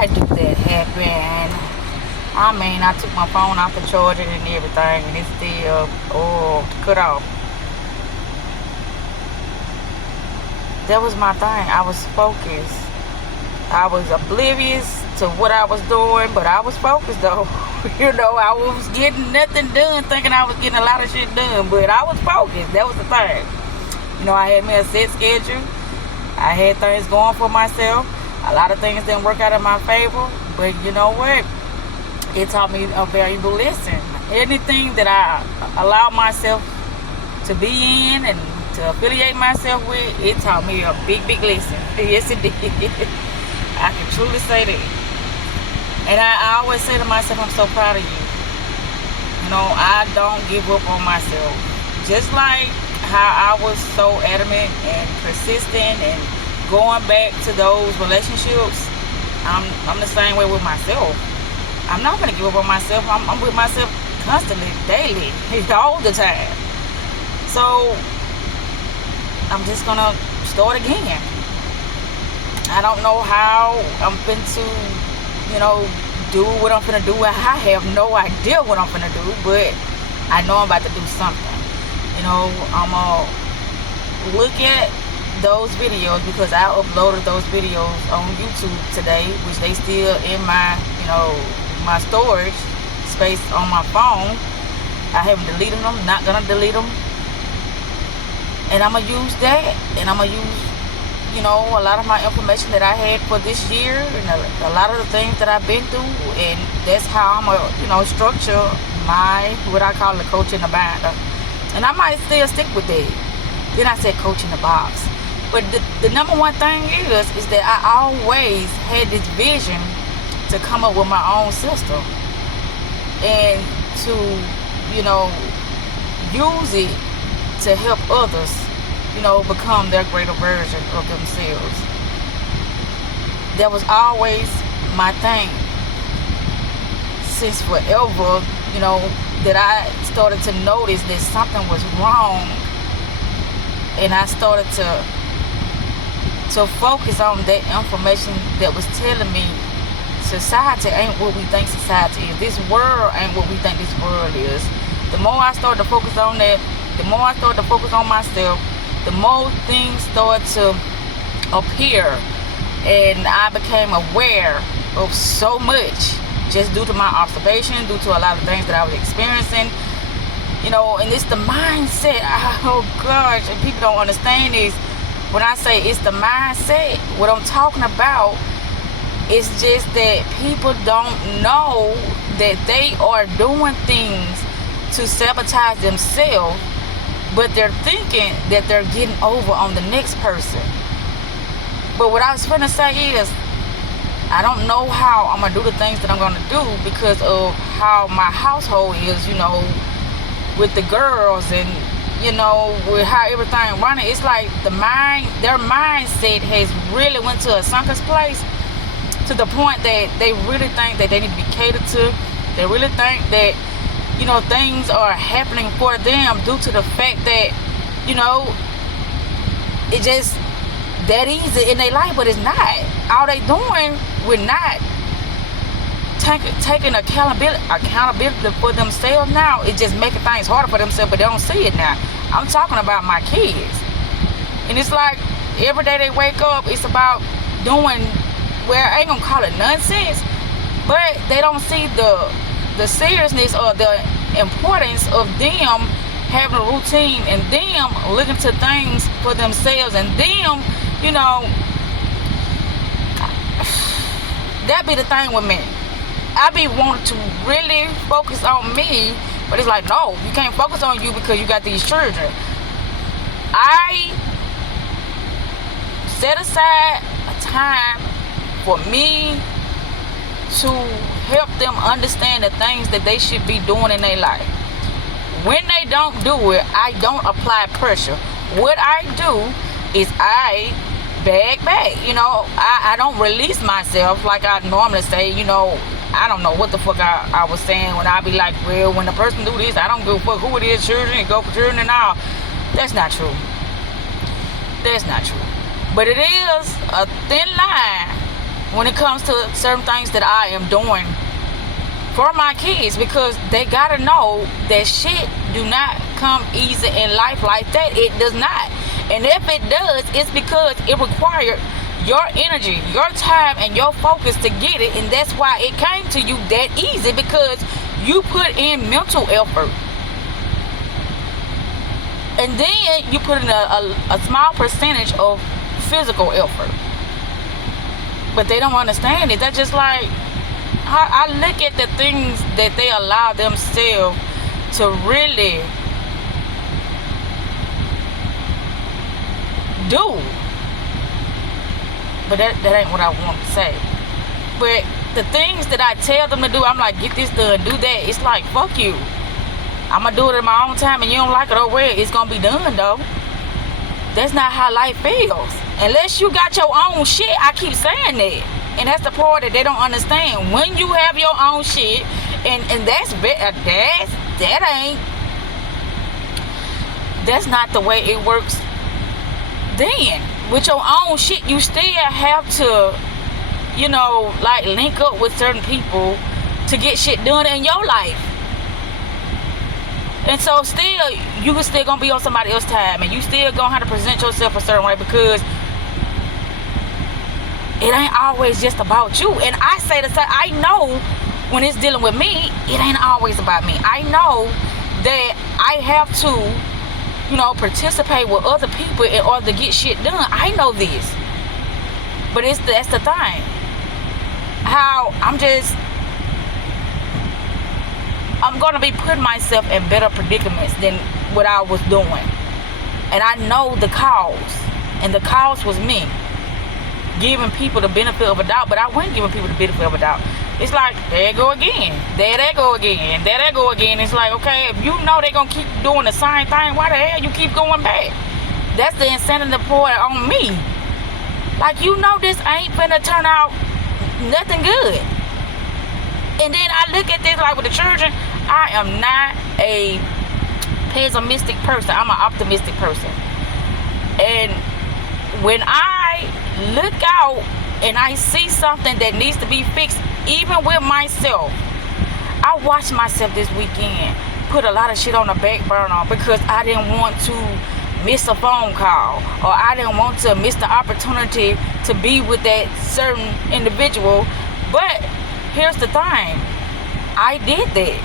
why did that happen? I mean, I took my phone off the charger and everything, and it's still, cut off. That was my thing. I was focused. I was oblivious to what I was doing, but I was focused though. I was getting nothing done, thinking I was getting a lot of shit done, but I was focused. That was the thing. I had me a set schedule. I had things going for myself. A lot of things didn't work out in my favor, but you know what? It taught me a valuable lesson. Anything that I allowed myself to be in and to affiliate myself with, it taught me a big, big lesson. Yes, it did. I can truly say that. And I always say to myself, I'm so proud of you. I don't give up on myself. Just like how I was so adamant and persistent and going back to those relationships, I'm the same way with myself. I'm not going to give up on myself. I'm with myself constantly, daily, all the time. So I'm just going to start again. I don't know how I'm going to, do what I'm going to do. I have no idea what I'm going to do, but I know I'm about to do something. I'm going to look at those videos because I uploaded those videos on YouTube today, which they still in my, my storage space on my phone. I haven't deleted them, not gonna delete them, and I'm gonna use that, and I'm gonna use a lot of my information that I had for this year and a lot of the things that I've been through, and that's how I'm gonna structure my, what I call the coach in the binder. And I might still stick with that. Then I said coach in the box, but the number one thing is that I always had this vision to come up with my own system and to use it to help others become their greater version of themselves. That was always my thing since forever, that I started to notice that something was wrong, and I started to focus on that information that was telling me society ain't what we think society is. This world ain't what we think this world is. The more I started to focus on that, the more I started to focus on myself, the more things started to appear, and I became aware of so much just due to my observation, due to a lot of things that I was experiencing. And it's the mindset. Oh gosh, and people don't understand this. When I say it's the mindset, what I'm talking about, it's just that people don't know that they are doing things to sabotage themselves, but they're thinking that they're getting over on the next person. But what I was trying to say is, I don't know how I'm going to do the things that I'm going to do because of how my household is, with the girls and, with how everything running. It's like their mindset has really went to a sunken place, to the point that they really think that they need to be catered to. They really think that, things are happening for them due to the fact that, it just that easy in their life, but it's not. All they doing with not taking accountability for themselves now, it's just making things harder for themselves, but they don't see it now. I'm talking about my kids. And it's like every day they wake up, it's about doing, well, I ain't gonna call it nonsense, but they don't see the seriousness or the importance of them having a routine and them looking to things for themselves, and them, that be the thing with me. I be wanting to really focus on me, but it's like, no, you can't focus on you because you got these children. I set aside a time for me to help them understand the things that they should be doing in their life. When they don't do it, I don't apply pressure. What I do is I bag back. I don't release myself like I normally say. I don't know what the fuck I was saying when I be like, well, when the person do this, I don't give a fuck who it is, children, go for children and all. That's not true. That's not true. But it is a thin line when it comes to certain things that I am doing for my kids, because they gotta know that shit do not come easy in life like that. It does not. And if it does, it's because it required your energy, your time, and your focus to get it. And that's why it came to you that easy, because you put in mental effort. And then you put in a small percentage of physical effort. But they don't understand it. They're just like, I look at the things that they allow themselves to really do. But that ain't what I want to say. But the things that I tell them to do, I'm like, get this done, do that. It's like, fuck you. I'm going to do it in my own time, and you don't like it over here, it's going to be done, though. That's not how life feels. Unless you got your own shit, I keep saying that. And that's the part that they don't understand. When you have your own shit, and that's not the way it works. Then, with your own shit, you still have to, like link up with certain people to get shit done in your life. And so still, you still gonna be on somebody else's time, and you still gonna have to present yourself a certain way, because it ain't always just about you. And I say the same. I know when it's dealing with me, it ain't always about me. I know that I have to, participate with other people in order to get shit done. I know this. But that's the thing. How I'm going to be putting myself in better predicaments than what I was doing. And I know the cause. And the cause was me giving people the benefit of a doubt. But I wasn't giving people the benefit of a doubt. It's like, there they go again. There they go again. There they go again. It's like, okay, if you know they're going to keep doing the same thing, why the hell you keep going back? That's the incentive point on me. Like, this ain't finna turn out nothing good. And then I look at this like with the children, I am not a pessimistic person. I'm an optimistic person. And when I look out and I see something that needs to be fixed, even with myself, I watched myself this weekend put a lot of shit on the back burner because I didn't want to miss a phone call, or I didn't want to miss the opportunity to be with that certain individual. But here's the thing, I did that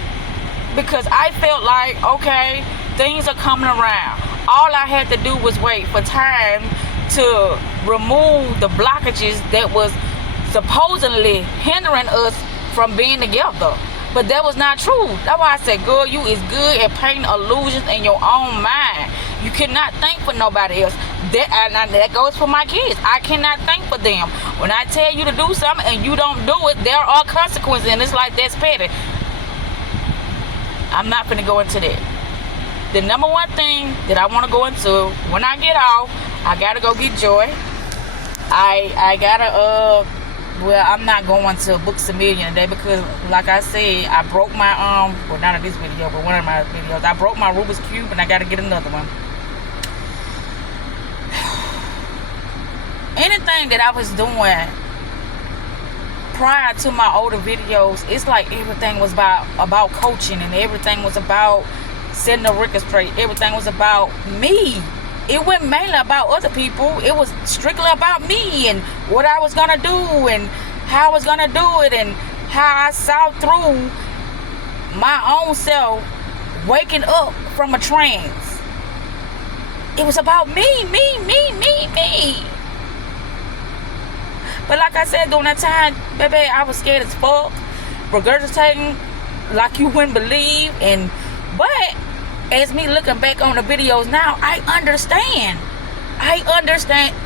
because I felt like, okay, things are coming around. All I had to do was wait for time to remove the blockages that was supposedly hindering us from being together. But that was not true. That's why I said, girl, you is good at painting illusions in your own mind. You cannot think for nobody else. That goes for my kids. I cannot think for them. When I tell you to do something and you don't do it, there are consequences, and it's like, that's petty. I'm not going to go into that. The number one thing that I want to go into, when I get off, I got to go get Joy. I got to, I'm not going to Books a Million today because, like I said, I broke my, well, not in this video, but one of my videos, I broke my Rubik's Cube and I got to get another one. Anything that I was doing prior to my older videos, it's like everything was about coaching, and everything was about setting the record straight. Everything was about me. It wasn't mainly about other people. It was strictly about me and what I was going to do and how I was going to do it and how I saw through my own self waking up from a trance. It was about me. But like I said, during that time, baby, I was scared as fuck, regurgitating like you wouldn't believe. But as me looking back on the videos now, I understand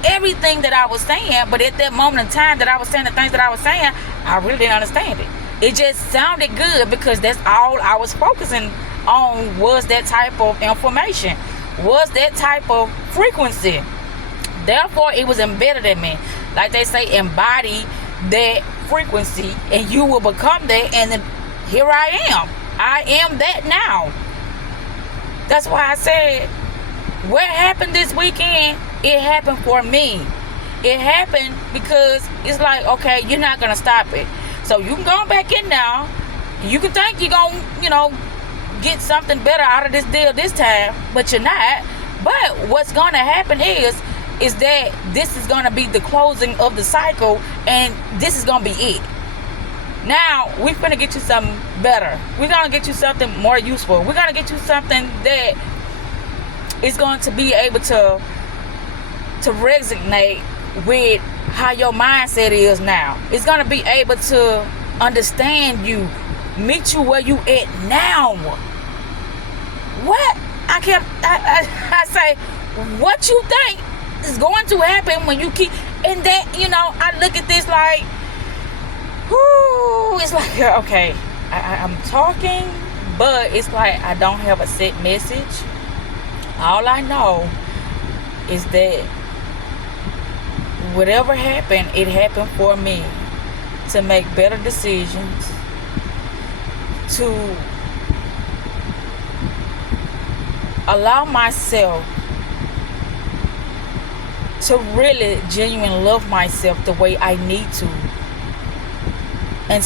everything that I was saying. But at that moment in time that I was saying the things that I was saying, I really didn't understand it. It just sounded good because that's all I was focusing on, was that type of information, was that type of frequency. Therefore, it was embedded in me. Like they say, embody that frequency and you will become that. And then here I am. I am that now. That's why I said, what happened this weekend, it happened for me. It happened because it's like, okay, you're not gonna stop it. So you can go back in now. You can think you're gonna, get something better out of this deal this time, but you're not. But what's gonna happen is that this is gonna be the closing of the cycle, and this is gonna be it. Now we're gonna get you something better. We're gonna get you something more useful. We're gonna get you something that is going to be able to resonate with how your mindset is now. It's gonna be able to understand you, meet you where you at now. What I say, what you think is going to happen when you keep, and that, I look at this like, whoo, it's like, okay, I'm talking, but it's like I don't have a set message. All I know is that whatever happened, it happened for me to make better decisions, to allow myself to really genuinely love myself the way I need to, and